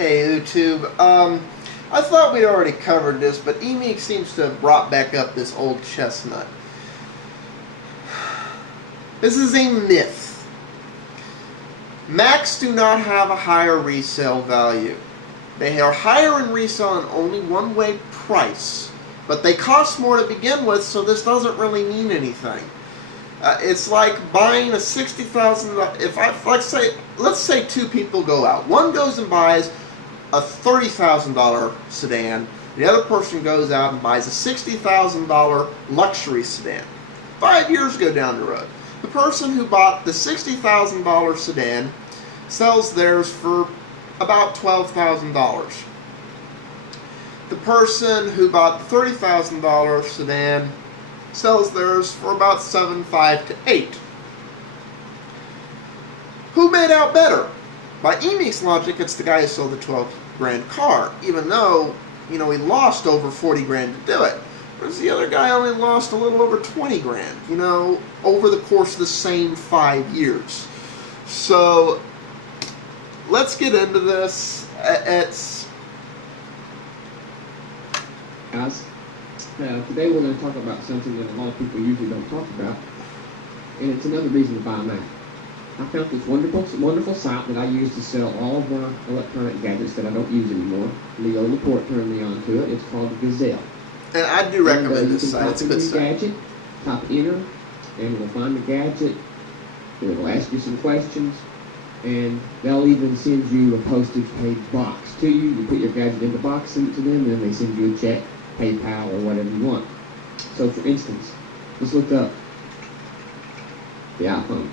Hey YouTube, I thought we'd already covered this, but Emeek seems to have brought back up this old chestnut. This is a myth. Macs do not have a higher resale value. They are higher in resale in only one-way price, but they cost more to begin with, so this doesn't really mean anything. It's like buying a $60,000. Let's say two people go out. One goes and buys a $30,000 sedan. The other person goes out and buys a $60,000 luxury sedan. 5 years go down the road. The person who bought the $60,000 sedan sells theirs for about $12,000. The person who bought the $30,000 sedan sells theirs for about $7,500 to $8,000. Who made out better? By Emeek's logic, it's the guy who sold the $12,000 car, even though, he lost over $40,000 to do it. Whereas the other guy only lost a little over $20,000, over the course of the same 5 years. So, let's get into this. Today we're going to talk about something that a lot of people usually don't talk about, and it's another reason to buy a Mac. I found this wonderful site that I use to sell all of my electronic gadgets that I don't use anymore. Leo Laporte turned me on to it. It's called Resale. And I do recommend this site. It's a good site. Gadget, type enter, and it will find the gadget. It will ask you some questions, and they'll even send you a postage paid box to you. You put your gadget in the box, send it to them, and then they send you a check, PayPal, or whatever you want. So, for instance, let's look up the iPhone.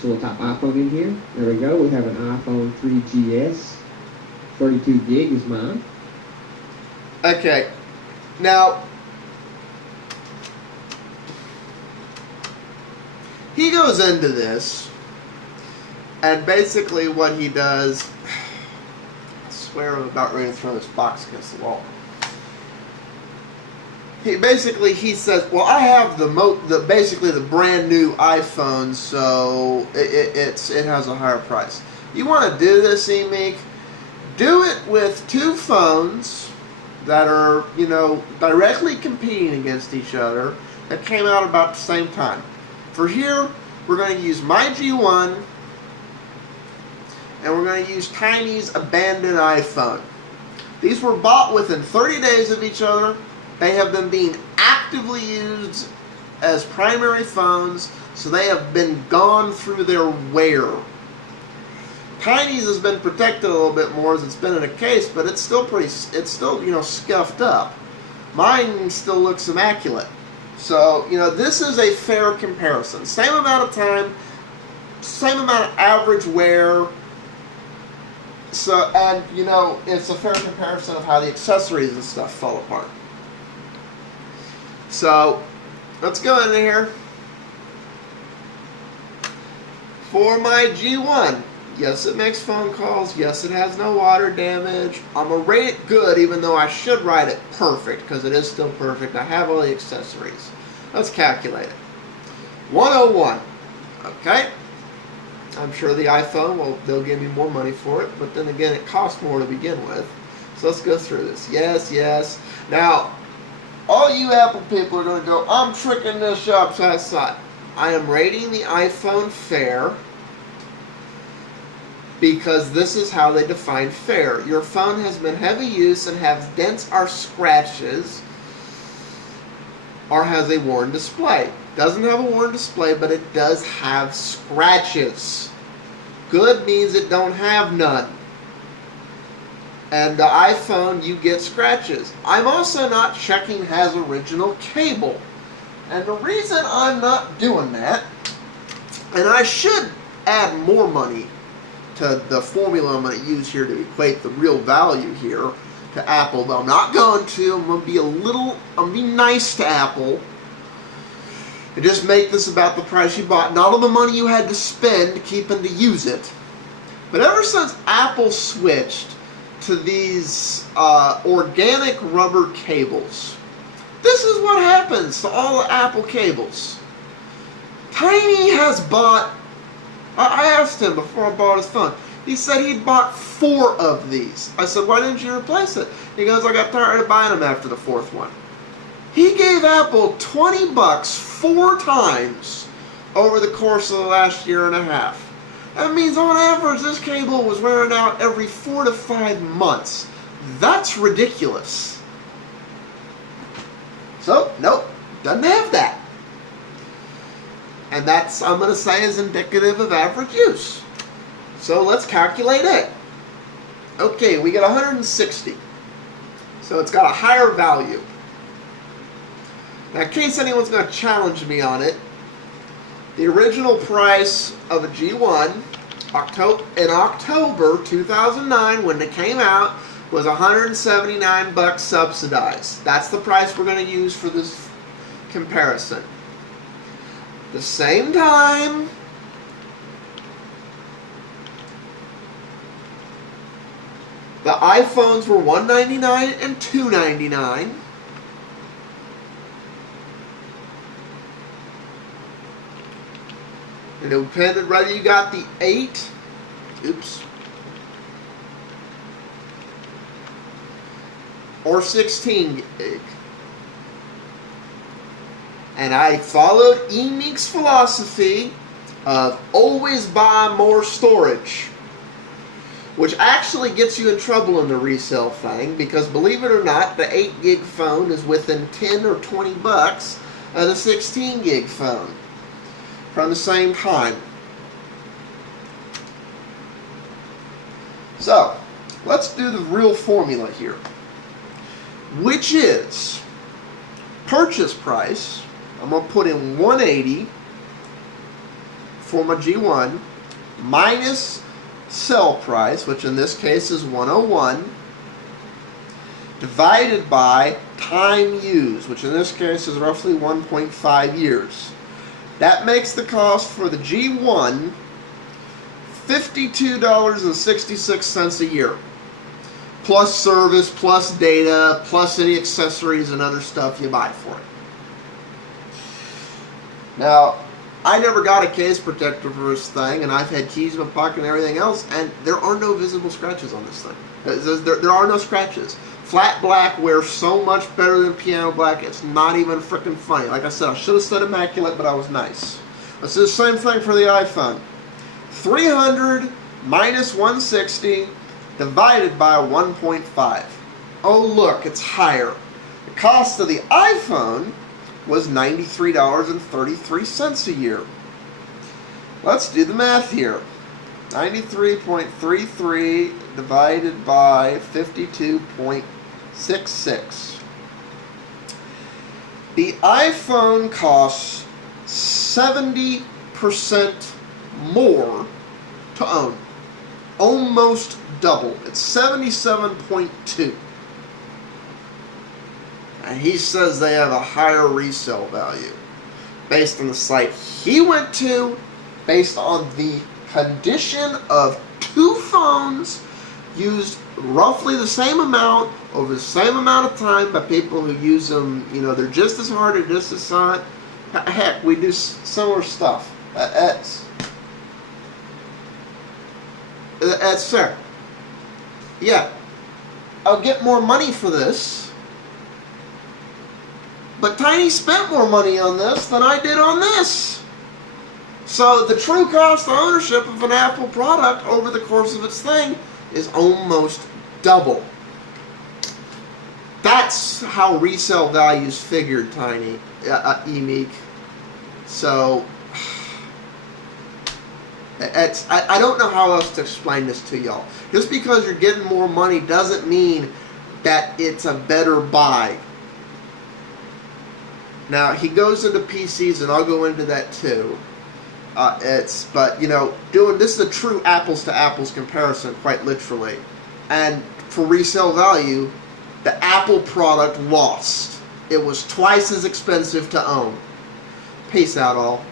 So we'll type iPhone in here. There we go. We have an iPhone 3GS. 32 gig is mine. Okay. Now, he goes into this, and basically what he does, I swear I'm about ready to throw this box against the wall. He says, well, I have basically the brand new iPhone, so it has a higher price. You want to do this, Emeek? Do it with two phones that are, directly competing against each other that came out about the same time. For here, we're going to use my G1, and we're going to use Tiny's abandoned iPhone. These were bought within 30 days of each other. They have been being actively used as primary phones, so they have been gone through their wear. Tiny's has been protected a little bit more as it's been in a case, but it's still scuffed up. Mine still looks immaculate. So, this is a fair comparison. Same amount of time, same amount of average wear. So, and, it's a fair comparison of how the accessories and stuff fall apart. So, let's go in here. For my G1, yes, it makes phone calls. Yes, it has no water damage. I'm going to rate it good, even though I should rate it perfect, because it is still perfect. I have all the accessories. Let's calculate it. 101. Okay. I'm sure the iPhone, they'll give me more money for it, but then again, it costs more to begin with. So let's go through this. Yes, yes. Now, all you Apple people are going to go, I'm tricking this upside side. I am rating the iPhone fair because this is how they define fair. Your phone has been heavy use and has dents or scratches or has a worn display. Doesn't have a worn display, but it does have scratches. Good means it don't have none. And the iPhone, you get scratches. I'm also not checking has original cable. And the reason I'm not doing that, and I should add more money to the formula I'm going to use here to equate the real value here to Apple, but I'm not going to. I'm going to be nice to Apple and just make this about the price you bought, not all the money you had to spend keeping to use it. But ever since Apple switched to these organic rubber cables, this is what happens to all the Apple cables. Tiny has bought, I asked him before I bought his phone, He said he'd bought 4 of these. I said, why didn't you replace it? He goes, I got tired of buying them after the 4th one. He gave Apple $20 4 times over the course of the last year and a half. That means on average this cable was wearing out every 4 to 5 months. That's ridiculous. So, nope, doesn't have that. And that's, I'm going to say, is indicative of average use. So let's calculate it. Okay, we get 160. So it's got a higher value. Now, in case anyone's going to challenge me on it, the original price of a G1 in October 2009, when it came out, was $179 subsidized. That's the price we're going to use for this comparison. The same time, the iPhones were $199 and $299. And it depended whether you got the 8, or 16 gig. And I followed Emeek's philosophy of always buy more storage, which actually gets you in trouble in the resale thing, because believe it or not, the 8 gig phone is within 10 or 20 bucks of the 16 gig phone from the same time. So, let's do the real formula here, which is purchase price. I'm going to put in 180 for my G1 minus sell price, which in this case is 101, divided by time used, which in this case is roughly 1.5 years. That makes the cost for the G1 $52.66 a year. Plus service, plus data, plus any accessories and other stuff you buy for it. Now, I never got a case protector for this thing, and I've had keys in my pocket and everything else, and there are no visible scratches on this thing. There are no scratches. Flat black wears so much better than piano black, it's not even freaking funny. Like I said, I should have said immaculate, but I was nice. Let's do the same thing for the iPhone. 300 minus 160 divided by 1.5. Oh look, it's higher. The cost of the iPhone was $93.33 a year. Let's do the math here. 93.33 divided by 52.66. The iPhone costs 70% more to own. Almost double. It's 77.2. And he says they have a higher resale value based on the site he went to, based on the condition of 2 phones used roughly the same amount over the same amount of time by people who use them. You know, they're just as hard or just as silent. Heck, we do similar stuff. That's fair. Yeah, I'll get more money for this, but Tiny spent more money on this than I did on this. So the true cost of ownership of an Apple product over the course of its thing is almost double. That's how resale values figured, Tiny, Emeek. So I don't know how else to explain this to y'all. Just because you're getting more money doesn't mean that it's a better buy. Now, he goes into PCs, and I'll go into that too. But you know, this is a true apples to apples comparison, quite literally. And for resale value, the Apple product lost. It was twice as expensive to own. Peace out, all.